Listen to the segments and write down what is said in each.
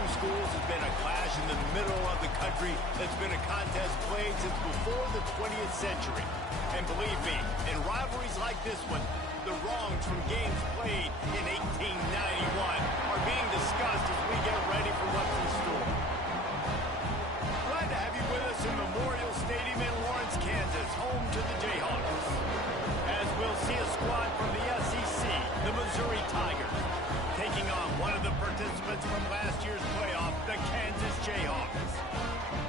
two schools has been a clash in the middle of the country that's been a contest played since before the 20th century. And believe me, in rivalries like this one, the wrongs from games played in 1891 are being discussed as we get ready for what's in store. Glad to have you with us in Memorial Stadium in Lawrence, Kansas, home to the Jayhawks. As we'll see a squad from the SEC, the Missouri Tigers, taking on one of the participants from last year's playoff, the Kansas Jayhawks.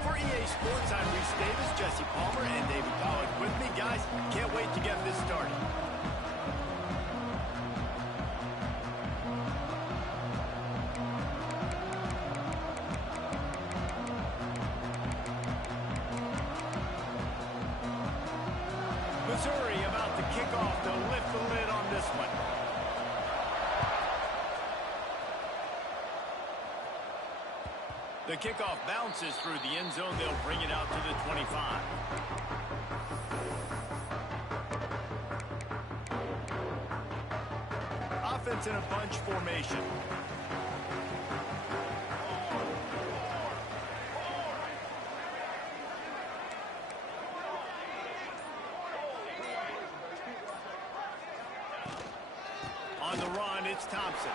For EA Sports, I'm Reese Davis, Jesse Palmer, and David Pollack with me. Guys, can't wait to get this started. Missouri about to kick off to lift the lid on this one. The kickoff bounces through the end zone. They'll bring it out to the 25. Offense in a bunch formation. On the run, it's Thompson.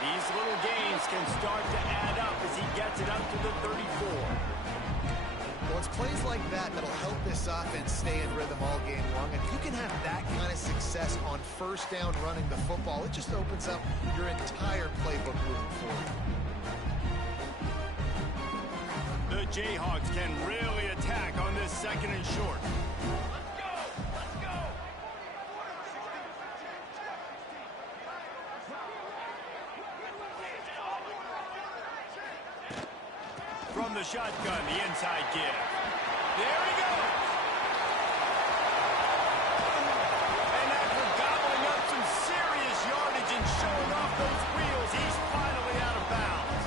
These little gains can start to add up as he gets it up to the 34. Well, it's plays like that that'll help this offense stay in rhythm all game long. If you can have that kind of success on first down running the football, it just opens up your entire playbook moving forward. The Jayhawks can really attack on this second and short. From the shotgun, the inside give. There he goes. And after gobbling up some serious yardage and showing off those wheels, he's finally out of bounds.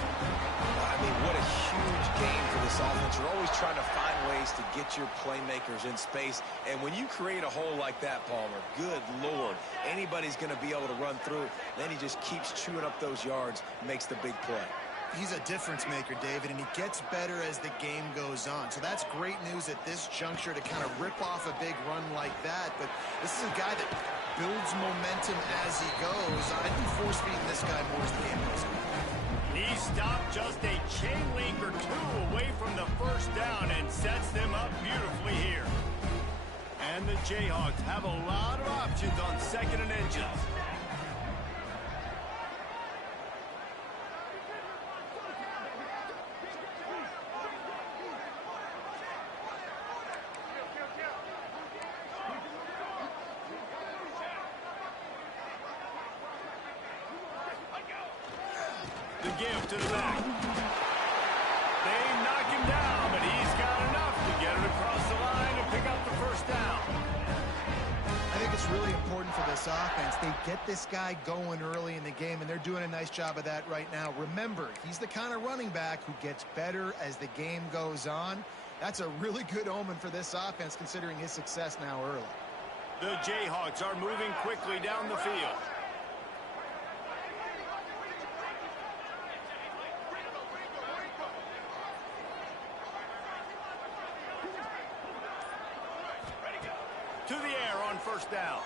I mean, what a huge game for this offense. You're always trying to find ways to get your playmakers in space. And when you create a hole like that, Palmer, good Lord, anybody's going to be able to run through. Then he just keeps chewing up those yards, makes the big play. He's a difference maker, David, and he gets better as the game goes on. So that's great news at this juncture to kind of rip off a big run like that. But this is a guy that builds momentum as he goes. I'd be force-feeding this guy more as the game goes on. He stopped just a chain link or two away from the first down and sets them up beautifully here. And the Jayhawks have a lot of options on second and inches. The give to the back. They knock him down, but he's got enough to get it across the line and pick up the first down. I think it's really important for this offense. They get this guy going early in the game, and they're doing a nice job of that right now. Remember, he's the kind of running back who gets better as the game goes on. That's a really good omen for this offense, considering his success now early. The Jayhawks are moving quickly down the field. To the air on first down.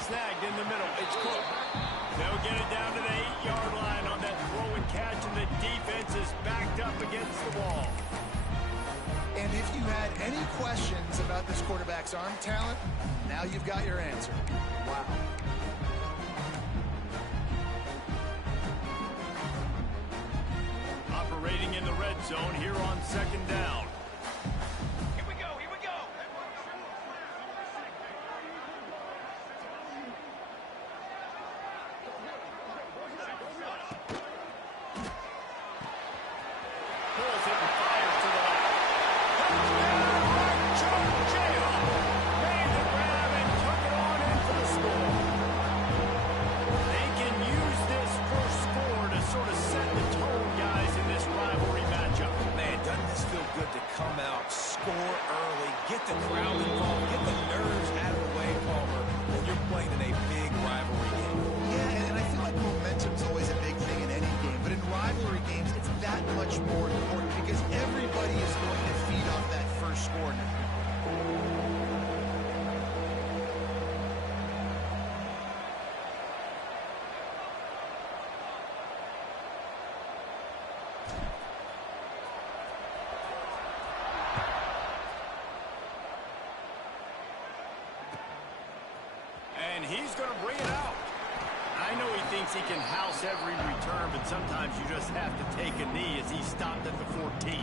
Snagged in the middle. It's Cook. They'll get it down to the 8-yard line on that throw and catch, and the defense is backed up against the wall. And if you had any questions about this quarterback's arm talent, now you've got your answer. Wow. Operating in the red zone here on second down. Get the crowd involved. Get the nerves out of the way, Palmer. And you're playing in a big rivalry game. Yeah, and I feel like momentum's always a big thing in any that much more important because everybody is going to feed off that first score now. And he's going to bring it out. I know he thinks he can house every return, but sometimes you just have to take a knee as he stopped at the 14.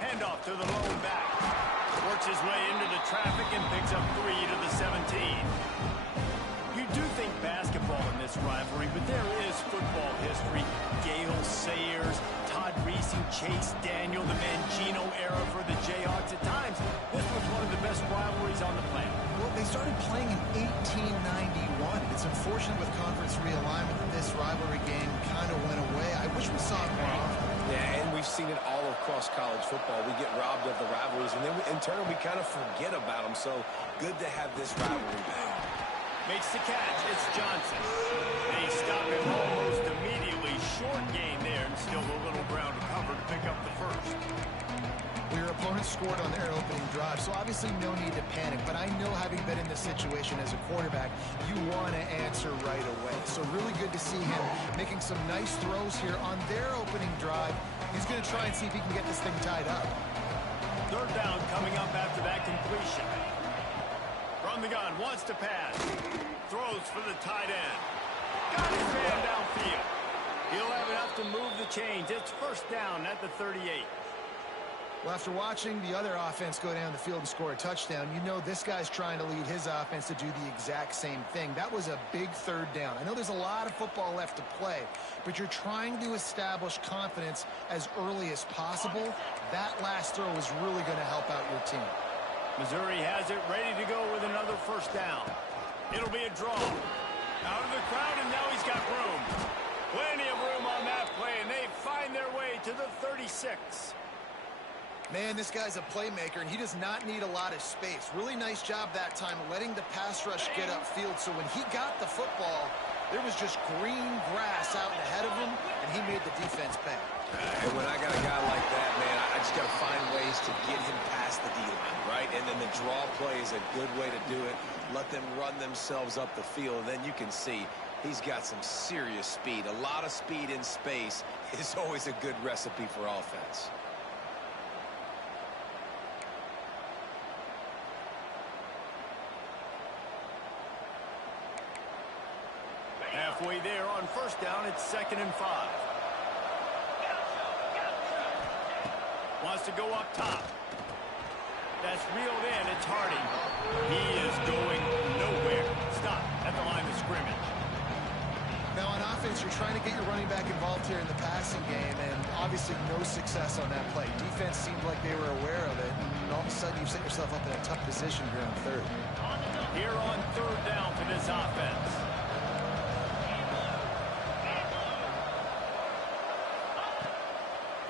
Handoff to the lone back. Works his way into the traffic and picks up 3 to the 17. You do think basketball in this rivalry, but there is football history. Gale Sayers, Todd Reese, Chase Daniel, the Mangino era for the Jayhawks. At times, this was one of the best rivalries on the planet. Well, they started playing in 1891. It's unfortunate with conference realignment that this rivalry game kind of went away. I wish we saw it more often. Yeah, and we've seen it all across college football. We get robbed of the rivalries, and then in turn, we kind of forget about them. So good to have this rivalry back. Makes the catch. It's Johnson. They stop him almost immediately. Short gain there, and still a little ground to cover to pick up the first. Well, your opponent scored on their opening drive, so obviously no need to panic. But I know, having been in this situation as a quarterback, you want to answer right away. So really good to see him making some nice throws here on their opening drive. He's going to try and see if he can get this thing tied up. Third down coming up after that completion. From the gun, wants to pass. Throws for the tight end. Got his man downfield. He'll have enough to move the chains. It's first down at the 38. Well, after watching the other offense go down the field and score a touchdown, you know this guy's trying to lead his offense to do the exact same thing. That was a big third down. I know there's a lot of football left to play, but you're trying to establish confidence as early as possible. That last throw is really going to help out your team. Missouri has it ready to go with another first down. It'll be a draw. Out of the crowd, and now he's got room. Plenty of room on that play, and they find their way to the 36. Man, this guy's a playmaker, and he does not need a lot of space. Really nice job that time letting the pass rush get upfield, so when he got the football, there was just green grass out ahead of him, and he made the defense pay. And when I got a guy like that, man, I just got to find ways to get him past the D-line, right? And then the draw play is a good way to do it. Let them run themselves up the field, and then you can see he's got some serious speed. A lot of speed in space is always a good recipe for offense. Halfway there on first down, it's 2nd and 5. Wants to go up top. That's reeled in. It's Harding. He is going nowhere. Stop at the line of scrimmage. Now on offense, you're trying to get your running back involved here in the passing game, and obviously no success on that play. Defense seemed like they were aware of it, and all of a sudden you've set yourself up in a tough position here on third. Here on third down for this offense.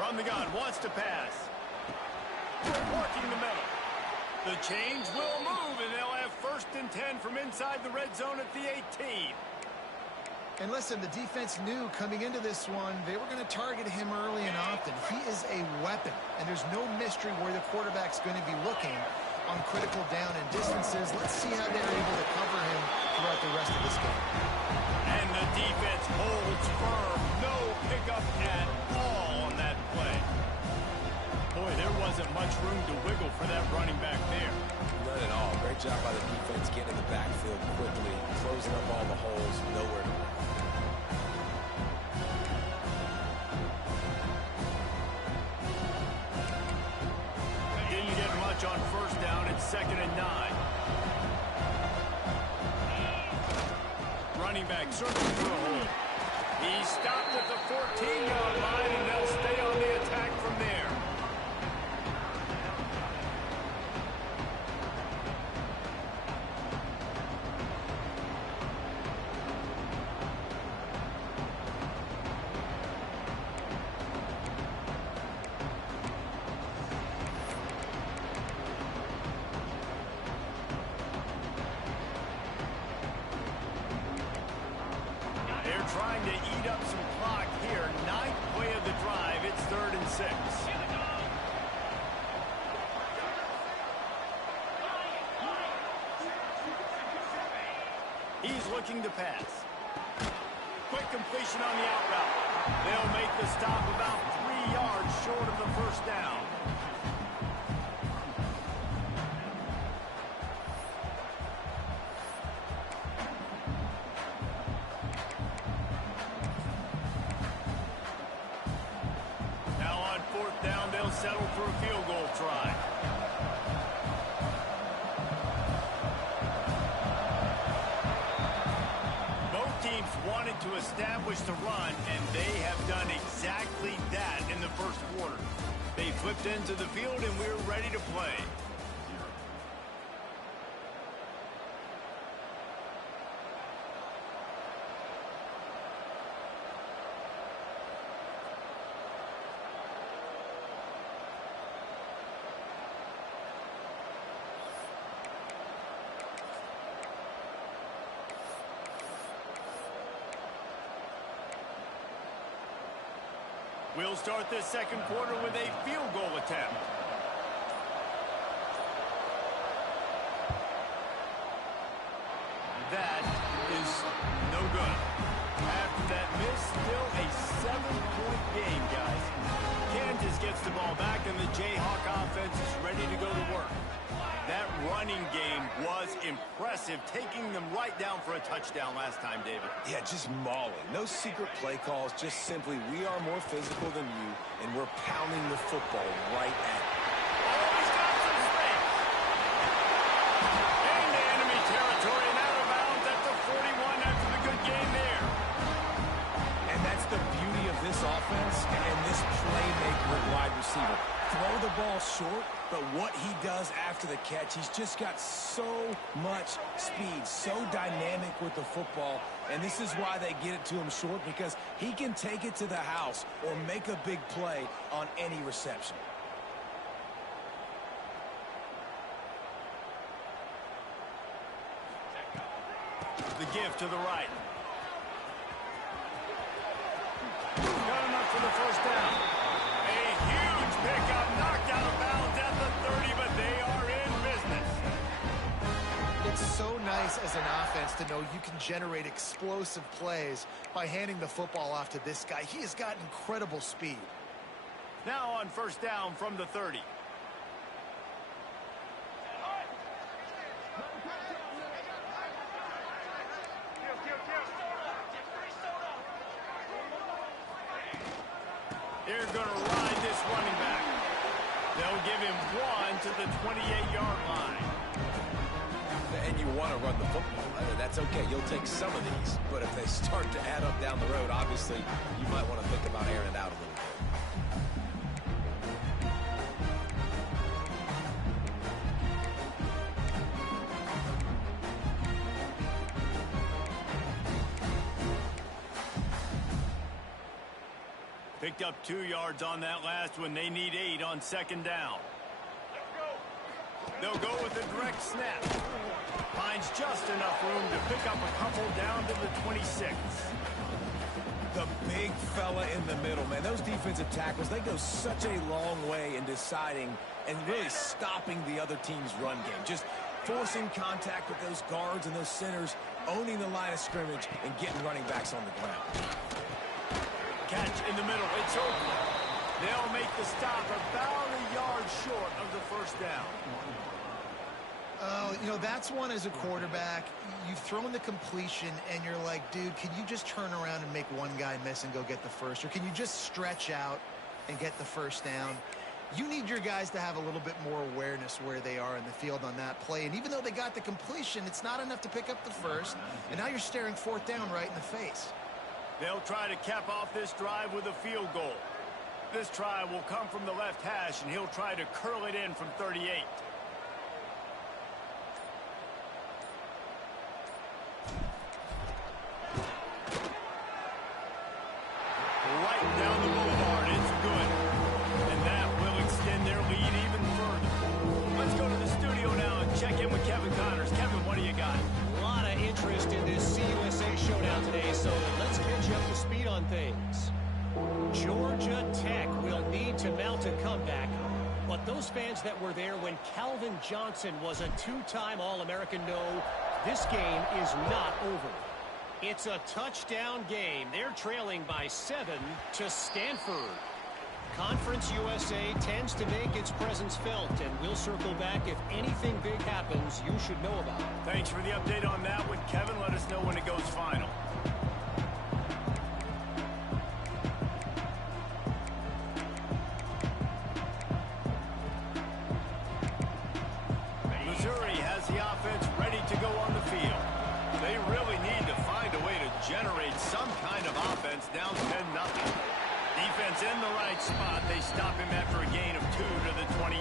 From the gun, wants to pass. Working the middle. The chains will move, and they'll have 1st and 10 from inside the red zone at the 18. And listen, the defense knew coming into this one, they were going to target him early and often. He is a weapon, and there's no mystery where the quarterback's going to be looking on critical down and distances. Let's see how they're able to cover him throughout the rest of this game. And the defense holds firm. No pickup at all on that play. Boy, there wasn't much room to wiggle for that running back there. None at all. Great job by the defense getting in the backfield quickly, closing up all the holes, nowhere to run. Didn't get much on first down. It's 2nd and 9. Running back searching for a hole. He stopped at the 14-yard line, and they'll stay on the attack from there. trying to eat up some clock here. Ninth play of the drive. It's 3rd and 6. He's looking to pass. Quick completion on the out route. They'll make the stop about 3 yards short of the first down. Now on 4th down, they'll settle for a field goal try. Wanted to establish the run, and they have done exactly that in the first quarter. They flipped into the field, and we're ready to play. We'll start this second quarter with a field goal attempt. That is no good. After that miss, still a 7-point game, guys. Kansas gets the ball back, and the Jayhawk offense is ready to go to work. That running game was impressive, taking them right down for a touchdown last time, David. Yeah, just mauling. No secret play calls, just simply we are more physical than you, and we're pounding the football right at you. Oh, he's got some space. Into enemy territory and out of bounds at the 41 after the good game there. And that's the beauty of this offense and this playmaker at wide receiver. Throw the ball short, but what he does after the catch, he's just got so much speed, so dynamic with the football, and this is why they get it to him short, because he can take it to the house or make a big play on any reception. The give to the right. Got enough for the first down. A huge pickup, knocked out of bounds at the 30, but they are in business. It's so nice as an offense to know you can generate explosive plays by handing the football off to this guy. He has got incredible speed. Now on first down from the 30. They're going to ride this running back. They'll give him 1 to the 28-yard line. And you want to run the football. That's okay. You'll take some of these. But if they start to add up down the road, obviously, you might want to think about airing it out a little bit. Picked up 2 yards on that last one. They need 8 on second down. They'll go with a direct snap. Finds just enough room to pick up a couple down to the 26. The big fella in the middle, man. Those defensive tackles, they go such a long way in deciding and really stopping the other team's run game. Just forcing contact with those guards and those centers, owning the line of scrimmage, and getting running backs on the ground. Catch in the middle. It's open. They'll make the stop about a yard short of the first down. You know, that's one as a quarterback. You've thrown the completion, and you're like, dude, can you just turn around and make one guy miss and go get the first? Or can you just stretch out and get the first down? You need your guys to have a little bit more awareness where they are in the field on that play. And even though they got the completion, it's not enough to pick up the first. And now you're staring fourth down right in the face. They'll try to cap off this drive with a field goal. This try will come from the left hash, and he'll try to curl it in from 38. Right down the boulevard, it's good. And that will extend their lead even further. Let's go to the studio now and check in with Kevin Connors. Kevin, what do you got? A lot of interest in this CUSA showdown today, so let's catch It's a comeback. But those fans that were there when Calvin Johnson was a two-time All-American know this game is not over. It's a touchdown game. They're trailing by 7 to Stanford. Conference USA tends to make its presence felt, and we'll circle back if anything big happens you should know about. Thanks for the update on that one, Kevin. Let us know when it goes final. Missouri has the offense ready to go on the field. They really need to find a way to generate some kind of offense down 10-0. Defense in the right spot. They stop him after a gain of 2 to the 28.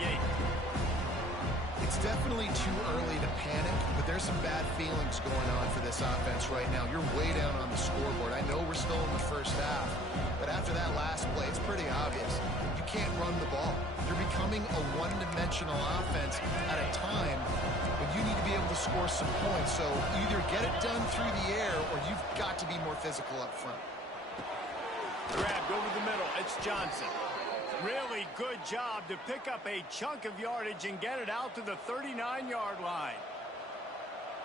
It's definitely too early to panic, but there's some bad feelings going on for this offense right now. You're way down on the scoreboard. I know we're still in the first half, but after that last play, it's pretty obvious. You can't run the ball. You're becoming a one-dimensional offense at a time when you need to be able to score some points. So either get it done through the air or you've got to be more physical up front. Grabbed over the middle. It's Johnson. Really good job to pick up a chunk of yardage and get it out to the 39-yard line.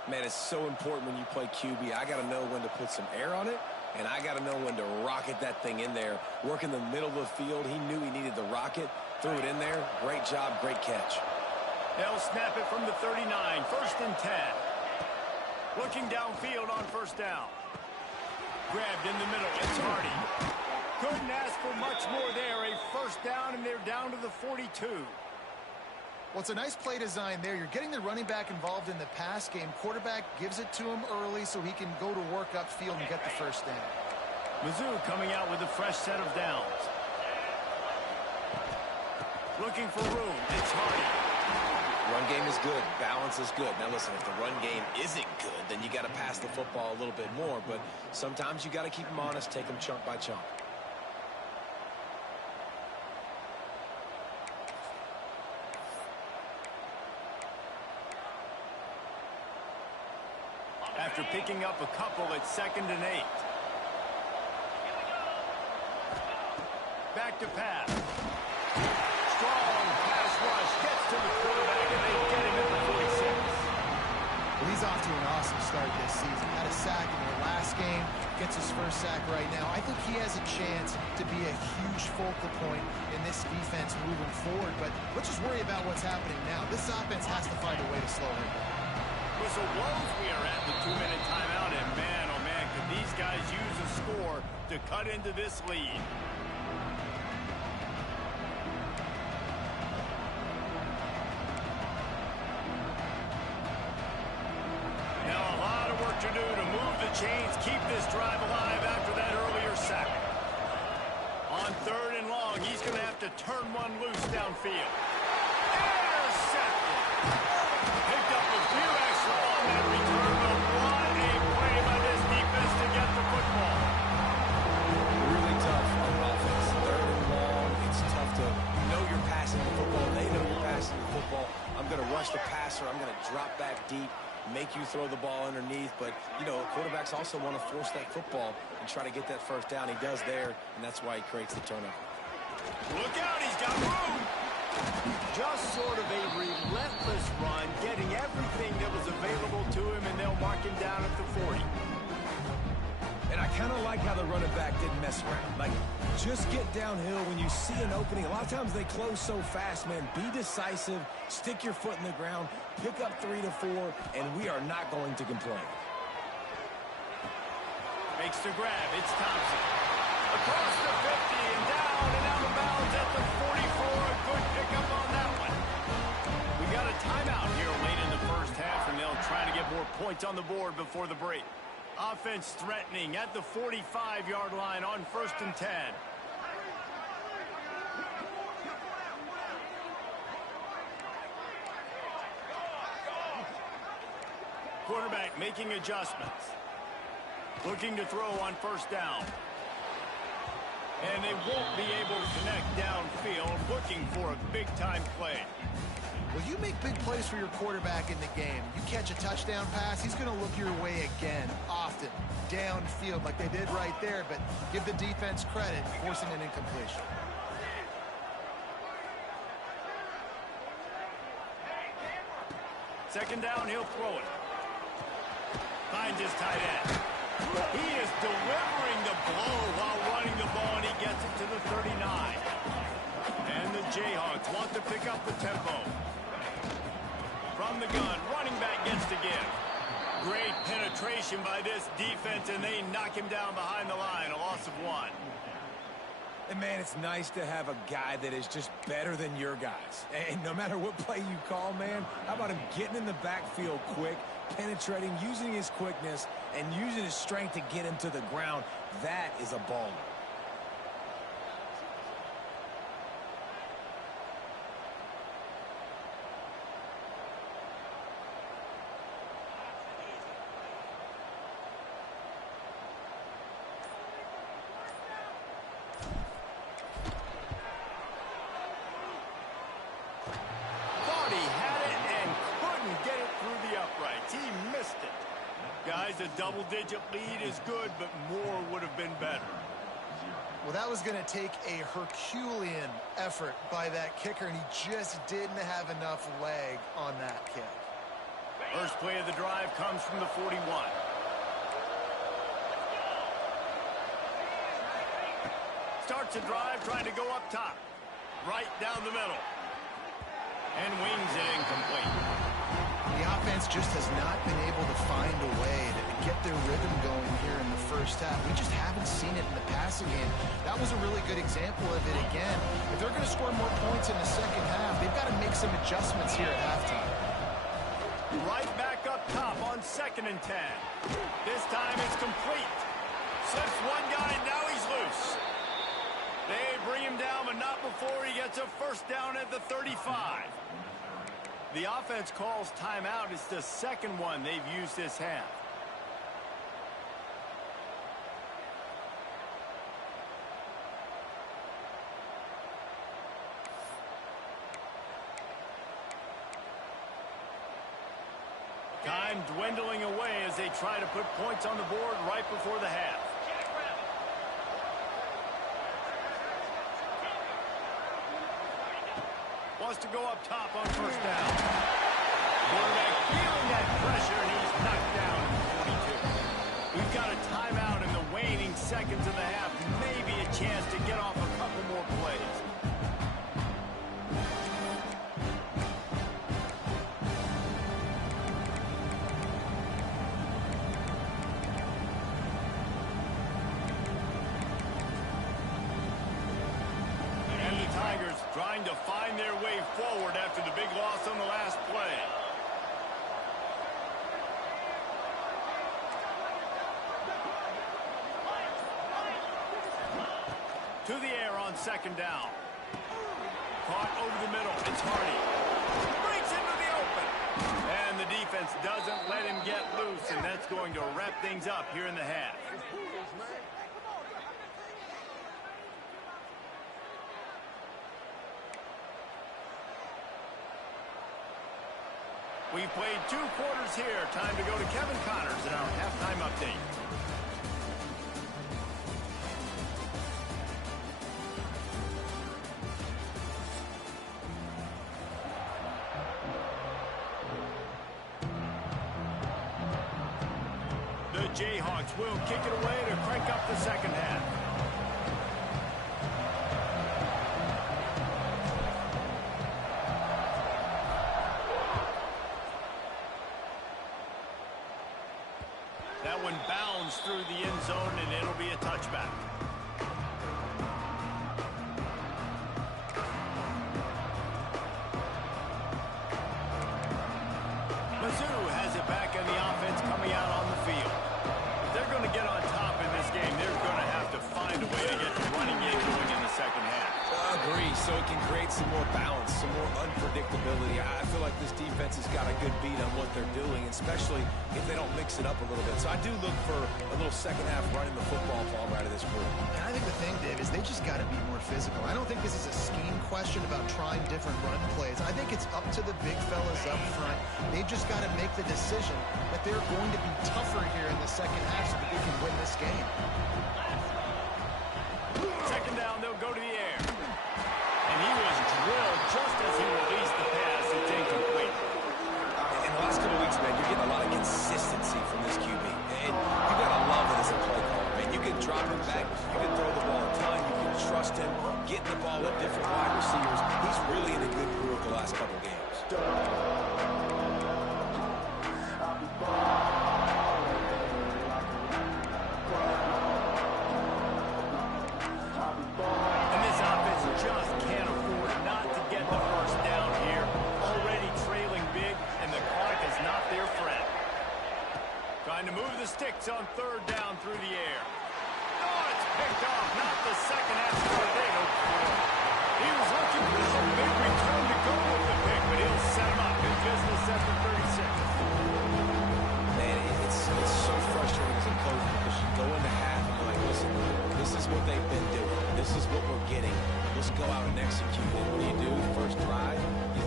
Man, it's so important when you play QB. I got to know when to put some air on it, and I got to know when to rocket that thing in there. Work in the middle of the field. He knew he needed the rocket. Threw it in there. Great job, great catch. They'll snap it from the 39. 1st and 10. Looking downfield on 1st down. Grabbed in the middle. It's Hardy. Couldn't ask for much more there. A 1st down, and they're down to the 42. Well, it's a nice play design there. You're getting the running back involved in the pass game. Quarterback gives it to him early so he can go to work upfield and get the 1st down. Mizzou coming out with a fresh set of downs. Looking for room. It's Hardy. Run game is good. Balance is good. Now, listen, if the run game isn't good, then you got to pass the football a little bit more. But sometimes you got to keep them honest, take them chunk by chunk. After picking up a couple at 2nd and 8. Back to pass. Strong pass rush. Gets to the quarterback, and they get him at the 46. Well, he's off to an awesome start this season. Had a sack in their last game. Gets his 1st sack right now. I think he has a chance to be a huge focal point in this defense moving forward. But let's just worry about what's happening now. This offense has to find a way to slow him down. Whistle blows. We are at the 2-minute timeout, and man, oh man, could these guys use a score to cut into this lead. Now a lot of work to do to move the chains, keep this drive alive after that earlier sack. On 3rd and long, he's going to have to turn one loose downfield. Intercepted. Picked up a few extra on that return, but what a play by this defense to get the football. Really tough on offense. 3rd and long. It's tough to know you're passing the football. They know you're passing the football. I'm going to rush the passer. I'm going to drop back deep, make you throw the ball underneath. But, you know, quarterbacks also want to force that football and try to get that 1st down. He does there, and that's why he creates the turnover. Look out, he's got room. Just sort of a relentless run, getting everything that was available to him, and they'll mark him down at the 40. And I kind of like how the running back didn't mess around. Like, just get downhill when you see an opening. A lot of times they close so fast, man. Be decisive, stick your foot in the ground, pick up 3 to 4, and we are not going to complain. Makes the grab. It's Thompson. Across the 50 and down and out of bounds at the 44. A good pickup on that one. We got a timeout here late in the 1st half, and they'll try to get more points on the board before the break. Offense threatening at the 45-yard line on 1st and 10. Quarterback making adjustments. Looking to throw on 1st down. And they won't be able to connect downfield, looking for a big-time play. Well, you make big plays for your quarterback in the game. You catch a touchdown pass, he's going to look your way again, often, downfield like they did right. right there, but give the defense credit, forcing an incompletion. second down, he'll throw it. Finds his tight end. He is delivering the blow while running the ball, and he gets it to the 39. And the Jayhawks want to pick up the tempo. From the gun, running back gets to give. Great penetration by this defense, and they knock him down behind the line, a loss of 1. And, man, it's nice to have a guy that is just better than your guys. And no matter what play you call, man, how about him getting in the backfield quick, penetrating, using his quickness, and using his strength to get him to the ground? That is a baller. Guys, a double-digit lead is good, but more would have been better. Well, that was going to take a Herculean effort by that kicker, and he just didn't have enough leg on that kick. First play of the drive comes from the 41. Starts the drive trying to go up top. Right down the middle. And wings it incomplete. The offense just has not been able to find a way to get their rhythm going here in the first half. We just haven't seen it in the passing game. That was a really good example of it again. If they're going to score more points in the second half, they've got to make some adjustments here at halftime. Right back up top on 2nd and 10. This time it's complete. Slips one guy, now he's loose. They bring him down, but not before he gets a first down at the 35. The offense calls timeout. It's the second one they've used this half. Time dwindling away as they try to put points on the board right before the half. Wants to go up top on first down. Quarterback feeling that pressure, and he's knocked down at 42. We've got a timeout in the waning seconds of the half. Maybe a chance to get off a couple more plays. Trying to find their way forward after the big loss on the last play. To the air on 2nd down. Caught over the middle. It's Hardy. Breaks into the open. And the defense doesn't let him get loose, and that's going to wrap things up here in the half. We've played 2 quarters here. Time to go to Kevin Connors in our halftime update. The Jayhawks will kick it away to crank up the second half. That one bounds through the end zone, and it'll be a touchback. Mizzou has it back, and the offense coming out on the field. If they're going to get on top in this game, they're going to have to find a way to get the running game going in the second half. I agree, so it can create some more balance, some more unpredictability. I feel like this defense has got a good beat on what they're doing, especially if they don't mix it up a little bit. So I do look for a little second half running the football ball right of this group. And I think the thing, Dave, is they just got to be more physical. I don't think this is a scheme question about trying different run plays. I think it's up to the big fellas up front. They've just got to make the decision that they're going to be tougher here in the second half so that they can win this game. Second down, they'll go to the air. And he was drilled just as he released the pass. It's incomplete. And the last on third down through the air. Oh, it's picked off. Not the second after the day. He was looking for a big return to go with the pick, but he'll set him up in business after 36. Man, it's so frustrating as a coach because you go into half and you're like, listen, this is what they've been doing. This is what we're getting. Let's go out and execute it. What do? First drive, you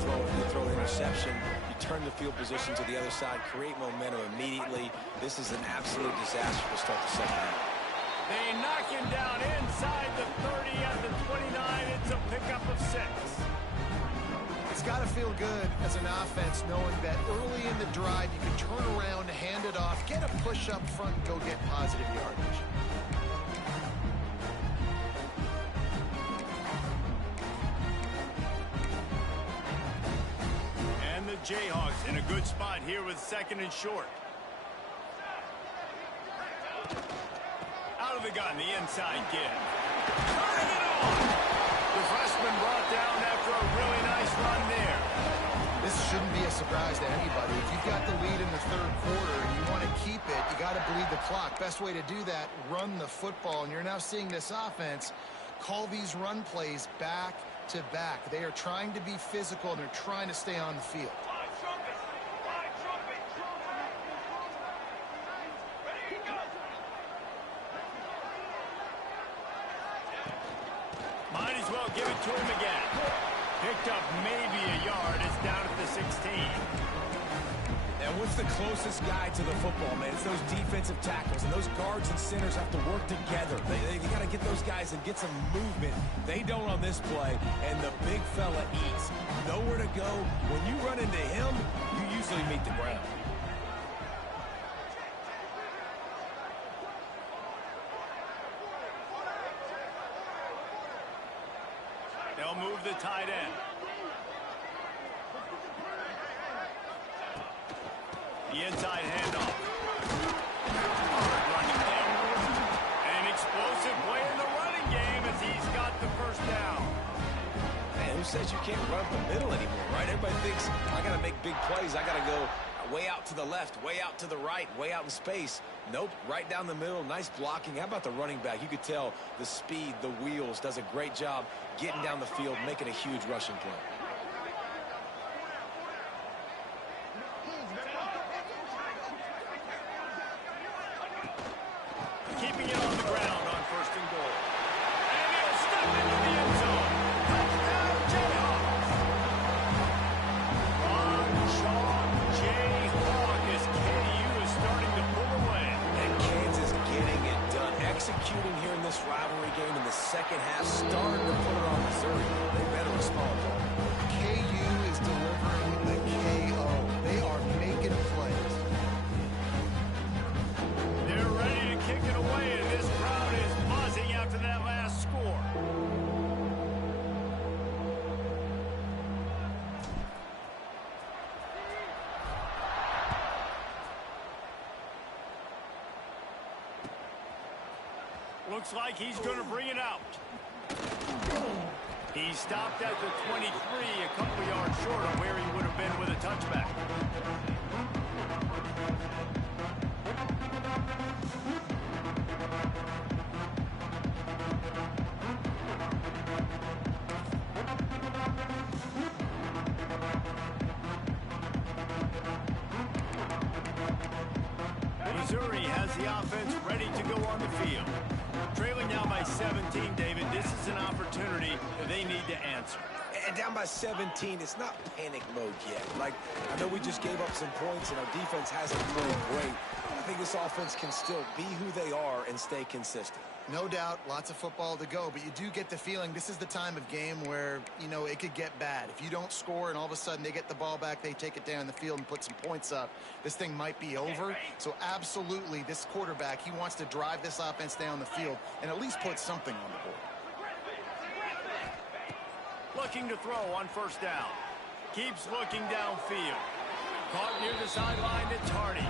throw an interception, you turn the field position to the other side, create momentum immediately. This is an absolute disaster to start the second half. They knock him down inside the 30 at the 29. It's a pickup of 6. It's got to feel good as an offense knowing that early in the drive you can turn around, hand it off, get a push up front, and go get positive yardage. And the Jayhawks in a good spot here with second and short. Out of the gun, the inside kid. Turning it on. The freshman brought down after a really nice run there. This shouldn't be a surprise to anybody. If you've got the lead in the third quarter and you want to keep it, you got to bleed the clock. Best way to do that, run the football. And you're now seeing this offense call these run plays back to back. They are trying to be physical and they're trying to stay on the field. Might as well give it to him again. Picked up maybe a yard. It's down at the 16. And what's the closest guy to the football, man? It's those defensive tackles, and those guards and centers have to work together. They got to get those guys and get some movement. They don't on this play, and the big fella eats. Nowhere to go. When you run into him, you usually meet the ground. They'll move the tight end. The inside handoff. Running there. An explosive play in the running game as he's got the first down. Man, who says you can't run up the middle anymore, right? Everybody thinks, I got to make big plays. I got to go way out to the left, way out to the right, way out in space. Nope, right down the middle. Nice blocking. How about the running back? You could tell the speed, the wheels, does a great job getting down the field, making a huge rushing play. Keeping it on the ground on first and goal. And he'll step into the end zone. Touchdown, Jayhawks. On Jayhawk as KU is starting to pull away. And Kansas getting it done. Executing here in this rivalry game in the second half. Starting to put it on Missouri. They better respond, Paul. KU is delivering the KO. They are making plays. They're ready to kick it away, and this crowd is buzzing after that last score. Looks like he's going to bring it out. He stopped at the 23, a couple yards short of where he would have been with a touchback. Missouri has the offense ready to go on the field. Trailing now by 17, David. This is an opportunity that they need to answer. And down by 17, it's not panic mode yet. Like, I know we just gave up some points and our defense hasn't played great. I think this offense can still be who they are and stay consistent. No doubt, lots of football to go, but you do get the feeling this is the time of game where, you know, it could get bad. If you don't score and all of a sudden they get the ball back, they take it down the field and put some points up, this thing might be over. So absolutely, this quarterback, he wants to drive this offense down the field and at least put something on the board. Looking to throw on first down. Keeps looking downfield. Caught near the sideline, it's Hardy.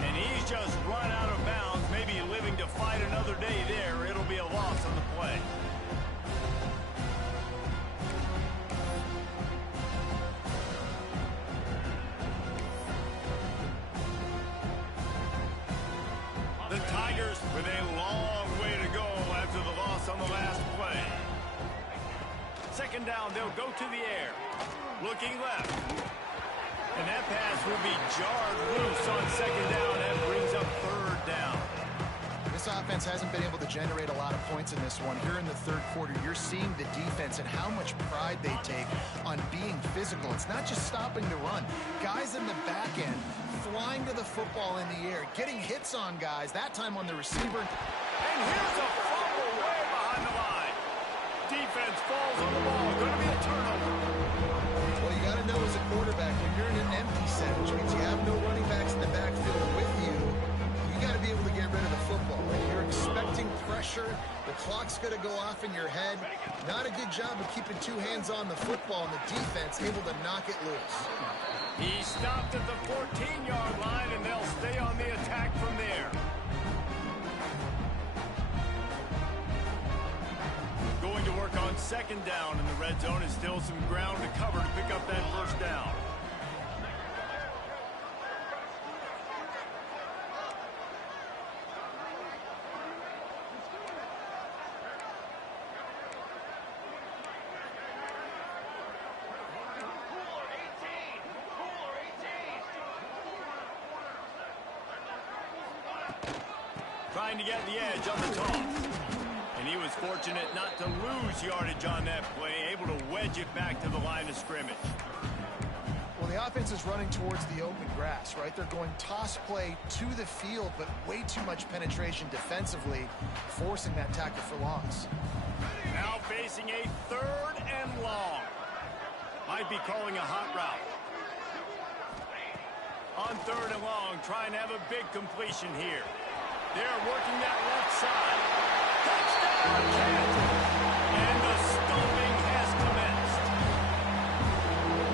And he's just run out of bounds, maybe living to fight another day there. It'll be a loss on the play. The with a long way to go after the loss on the last play. Second down, they'll go to the air. Looking left. And that pass will be jarred loose on second down. That brings up third down. This offense hasn't been able to generate a lot of points in this one. Here in the third quarter, you're seeing the defense and how much pride they take on being physical. It's not just stopping the run. Guys in the back end flying to the football in the air, getting hits on guys, that time on the receiver. And here's a fumble way behind the line. Defense falls on the ball. Going to be a turnover. Well, you got to know as a quarterback, when you're in an empty set, which means you have no running backs in the backfield with you, you got to be able to get rid of the football. Like you're expecting pressure, the clock's going to go off in your head. Not a good job of keeping two hands on the football, and the defense able to knock it loose. He stopped at the 14-yard line, and they'll stay on the attack from there. Going to work on second down in the red zone. Is still some ground to cover to pick up that first down. Trying to get the edge on the toss. And he was fortunate not to lose yardage on that play, able to wedge it back to the line of scrimmage. Well, the offense is running towards the open grass, right? They're going toss play to the field, but way too much penetration defensively, forcing that tackle for loss. Now facing a third and long. Might be calling a hot route. On third and long, trying to have a big completion here. They're working that left side. Touchdown, Kansas! And the stomping has commenced.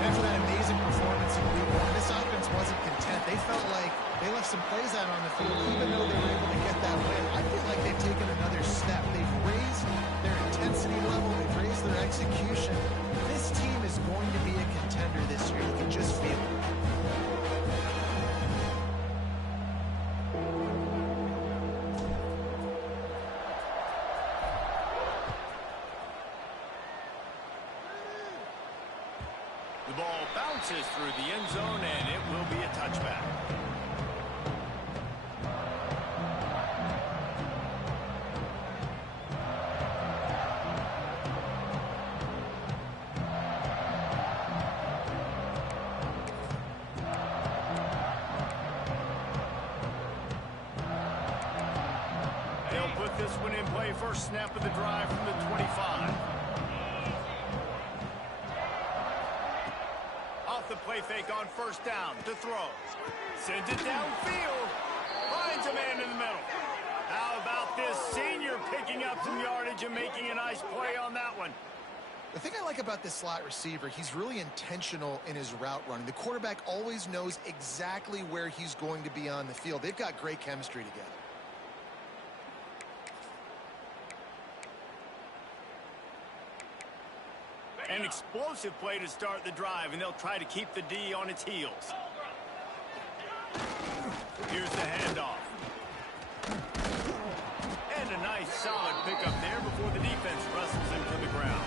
After that amazing performance in week one, this offense wasn't content. They felt like they left some plays out on the field, even though they were able to get that win. I feel like they've taken another step. They've raised their intensity level. They've raised their execution. This team is going to be a contender this year. You can just feel it. The ball bounces through the end zone, and it will be a touchback. They'll put this one in play. First snap of the drive from the 25. The play fake on first down to throw. Sends it downfield. Finds a man in the middle. How about this senior picking up some yardage and making a nice play on that one? The thing I like about this slot receiver, he's really intentional in his route running. The quarterback always knows exactly where he's going to be on the field. They've got great chemistry together. An explosive play to start the drive, and they'll try to keep the D on its heels. Here's the handoff. And a nice solid pickup there before the defense wrestles him to the ground.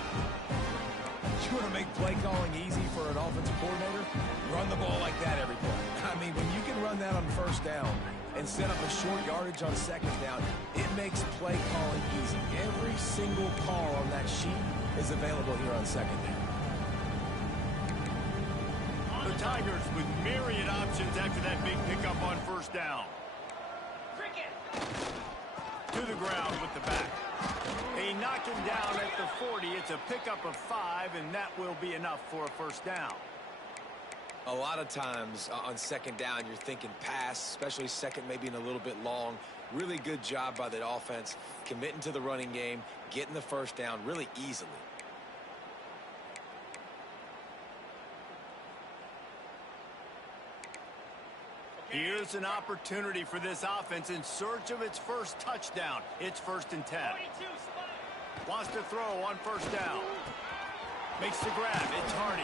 You want to make play calling easy for an offensive coordinator? Run the ball like that every play. I mean, when you can run that on first down and set up a short yardage on second down, it makes play calling easy. Every single call on that sheet is available here on second down. The Tigers with myriad options after that big pickup on first down. To the ground with the back. They knock him down at the 40. It's a pickup of 5, and that will be enough for a first down. A lot of times on second down, you're thinking pass, especially second, maybe in a little bit long. Really good job by the offense, committing to the running game, getting the first down really easily. Here's an opportunity for this offense in search of its first touchdown. It's 1st and 10. Wants to throw on first down. Makes the grab. It's Hardy.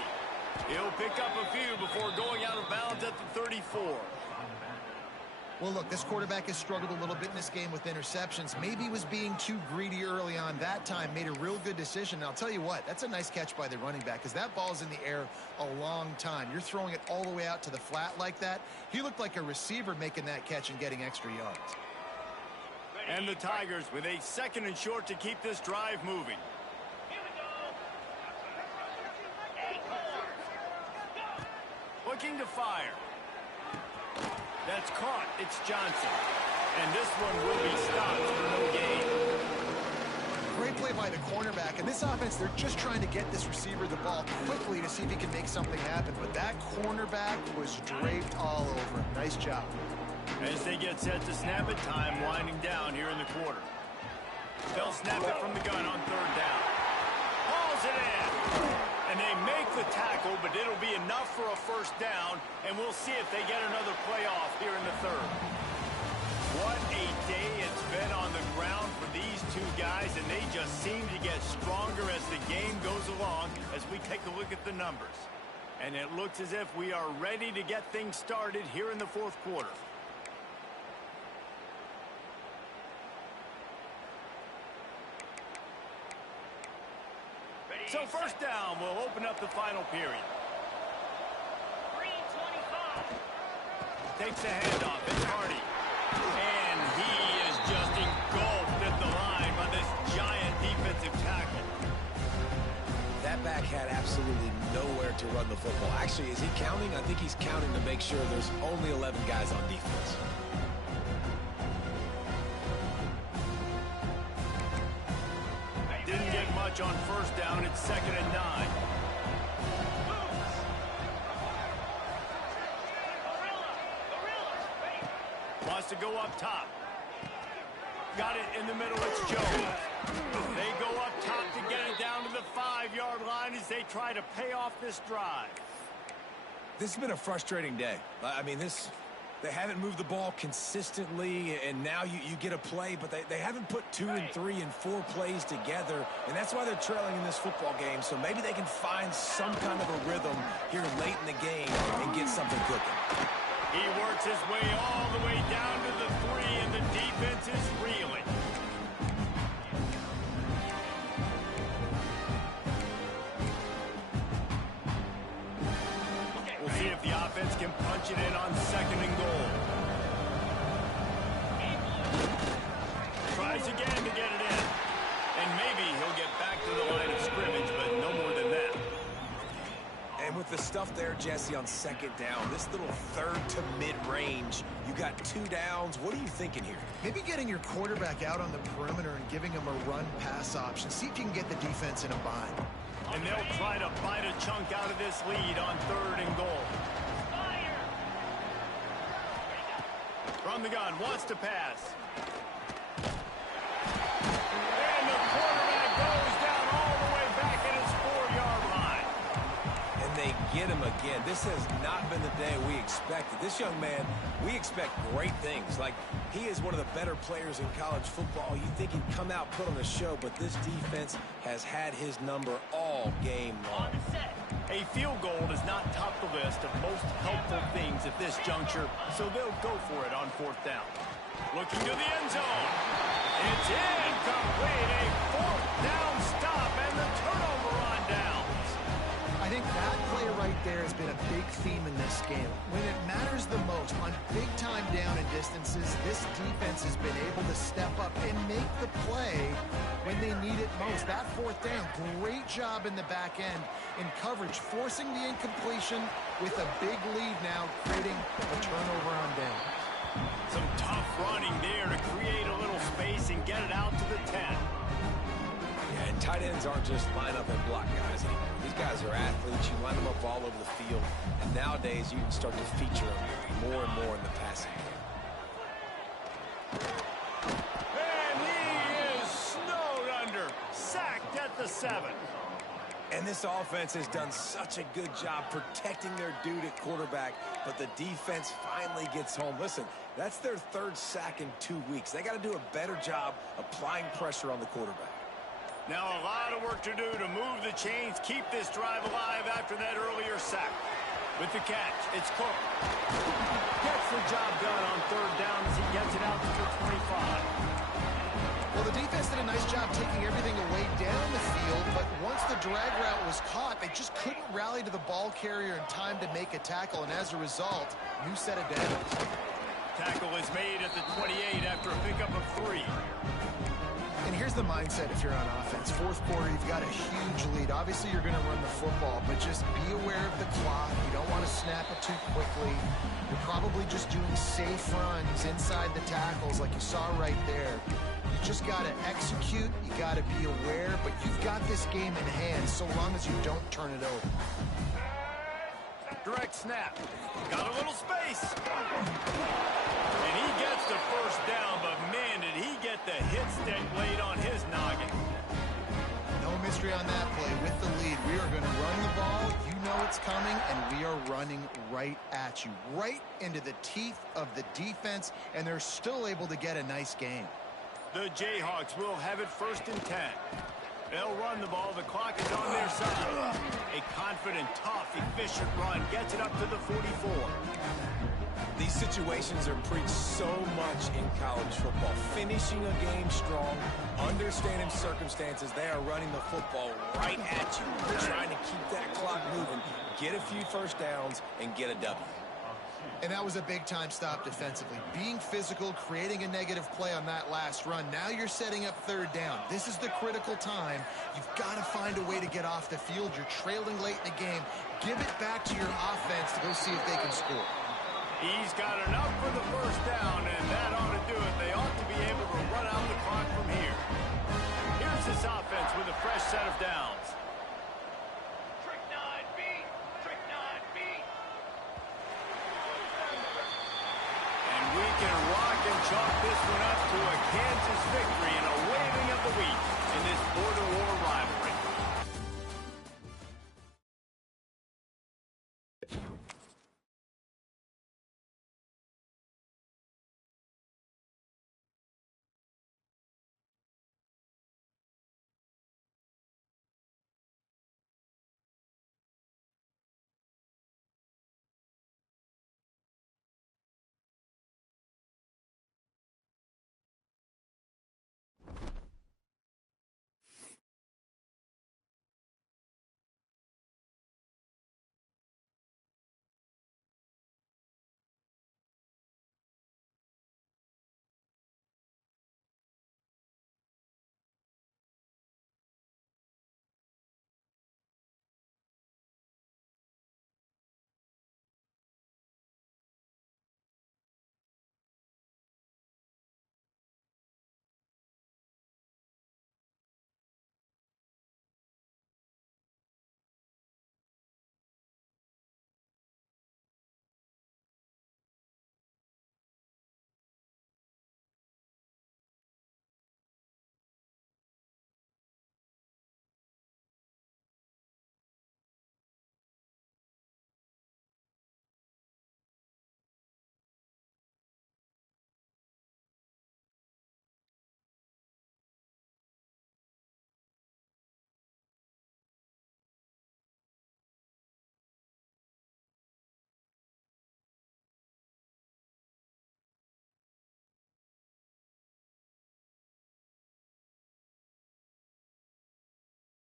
He'll pick up a few before going out of bounds at the 34. Well, look, this quarterback has struggled a little bit in this game with interceptions. Maybe he was being too greedy early on that time, made a real good decision. And I'll tell you what, that's a nice catch by the running back because that ball's in the air a long time. You're throwing it all the way out to the flat like that. He looked like a receiver making that catch and getting extra yards. And the Tigers with a 2nd and short to keep this drive moving. Looking to fire. That's caught. It's Johnson. And this one will be stopped for no gain. Great play by the cornerback. In this offense, they're just trying to get this receiver the ball quickly to see if he can make something happen. But that cornerback was draped all over him. Nice job. As they get set to snap it, time winding down here in the quarter. They'll snap it from the gun on 3rd down. Hauls it in. And they make the tackle, but it'll be enough for a 1st down, and we'll see if they get another playoff here in the 3rd. What a day it's been on the ground for these two guys, and they just seem to get stronger as the game goes along as we take a look at the numbers. And it looks as if we are ready to get things started here in the 4th quarter. So 1st down will open up the final period. 3:25. Takes the handoff. It's Hardy. And he is just engulfed at the line by this giant defensive tackle. That back had absolutely nowhere to run the football. Actually, is he counting? I think he's counting to make sure there's only 11 guys on defense. Didn't get much on 1st down. It's 2nd and 9. Wants to go up top. Got it in the middle. It's Jones. They go up top to get it down to the 5-yard line as they try to pay off this drive. This has been a frustrating day. I mean, they haven't moved the ball consistently, and now you get a play, but they haven't put 2 and 3 and 4 plays together, and that's why they're trailing in this football game. So maybe they can find some kind of a rhythm here late in the game and get something cooking. He works his way all the way down to the 3, and the defense is reeling. We'll see if the offense can punch it in on 2nd and goal. Tries again to get it in. And maybe he'll get back to the line of scrimmage, but no more than that. And with the stuff there, Jesse, on 2nd down, this little 3rd to mid-range, you got 2 downs. What are you thinking here? Maybe getting your quarterback out on the perimeter and giving him a run-pass option. See if you can get the defense in a bind. And they'll try to bite a chunk out of this lead on 3rd and goal. From the gun, wants to pass. And the quarterback goes down all the way back at his 4-yard line. And they get him again. This has not been the day we expected. This young man, we expect great things. Like, he is one of the better players in college football. You think he'd come out, put on a show, but this defense has had his number all game long. A field goal does not top the list of most helpful things at this juncture, so they'll go for it on 4th down. Looking to the end zone. It's incomplete. A 4th down stop and the turnover on downs. I think that play right there has been a big theme in this game. When it matters the most, on big-time down and distances, this defense has been able to step up and make the play when they need it most. That 4th down, great job in the back end in coverage, forcing the incompletion with a big lead now, creating a turnover on down. Some tough running there to create a little space and get it out to the 10. Yeah, and tight ends aren't just line up and block guys anymore. These guys are athletes. You line them up all over the field. And nowadays, you can start to feature them more and more in the passing game. And he is snowed under. Sacked at the 7. And this offense has done such a good job protecting their dude at quarterback, but the defense finally gets home. Listen, that's their 3rd sack in 2 weeks. They got to do a better job applying pressure on the quarterback. Now a lot of work to do to move the chains, keep this drive alive after that earlier sack. With the catch, it's Cook. Gets the job done on third down as he gets it out to the 25. Well, the defense did a nice job taking everything away down the field, but once the drag route was caught, they just couldn't rally to the ball carrier in time to make a tackle, and as a result, new set of downs. Tackle is made at the 28 after a pickup of 3. And here's the mindset if you're on offense. Fourth quarter, you've got a huge lead. Obviously, you're going to run the football, but just be aware of the clock. You don't want to snap it too quickly. You're probably just doing safe runs inside the tackles like you saw right there. You just got to execute. You got to be aware, but you've got this game in hand so long as you don't turn it over. Direct snap. Got a little space. And he gets the first down, but man, did he get the hit stick laid on his noggin. No mystery on that play. With the lead, we are going to run the ball. You know it's coming, and we are running right at you, right into the teeth of the defense, and they're still able to get a nice game. The Jayhawks will have it 1st and 10. They'll run the ball. The clock is on their side. A confident, tough, efficient run gets it up to the 44. These situations are preached so much in college football. Finishing a game strong, understanding circumstances. They are running the football right at you, trying to keep that clock moving, get a few first downs, and get a W. And that was a big-time stop defensively. Being physical, creating a negative play on that last run. Now you're setting up third down. This is the critical time. You've got to find a way to get off the field. You're trailing late in the game. Give it back to your offense to go see if they can score. He's got enough for the first down, and that ought to do it. They ought to be able to run out the clock from here. Here's this offense with a fresh set of downs. We can rock and chalk this one up to a Kansas victory and a waving of the week in this border war rivalry.